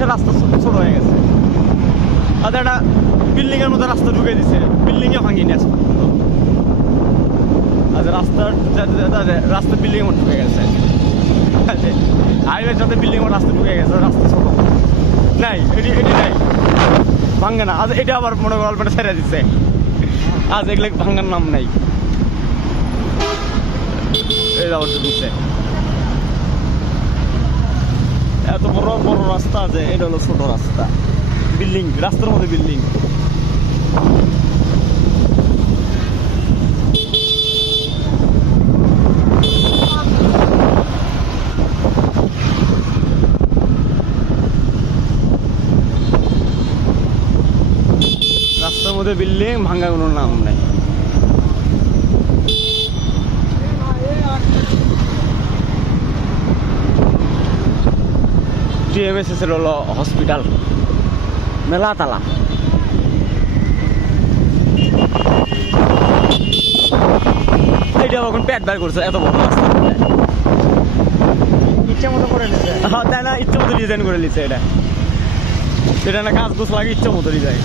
এসে রাস্তা ছোট হয়ে গেছে। আর একটা বিল্ডিং এর মধ্যে রাস্তা ঢুকে দিছে, বিল্ডিং এ ভাঙিনি আজ পর্যন্ত। আচ্ছা রাস্তা বিল্ডিং এর মধ্যে ঢুকে গেছে, হাইওয়ের সাথে বিল্ডিং এর রাস্তা ঢুকে গেছে, রাস্তা ছোট নাই, এটি নাই, ভাঙে না। আজ এটা আবার মনে গল্পটা ছেড়ে দিচ্ছে, আজ এগুলো ভাঙার নাম নাই। এই আবার দিচ্ছে এত বড় বড় রাস্তা আছে, এটা হলো ছোট রাস্তা, বিল্ডিং রাস্তার মধ্যে বিল্ডিং। রাস্তার মধ্যে বিল্ডিং, ভাঙা কোনো নাম নাই। টিএমএসএস এর হলো হসপিটাল, মেলা তালা। এটা এখন পেট বার করছে, এত বড় রাস্তা ইচ্ছা মতো করে নিছে। হ্যাঁ তাই না, ইচ্ছা মতো ডিজাইন করে নিচ্ছে এটা, সেটা না গাছ গোছ লাগে ইচ্ছা মতো ডিজাইন।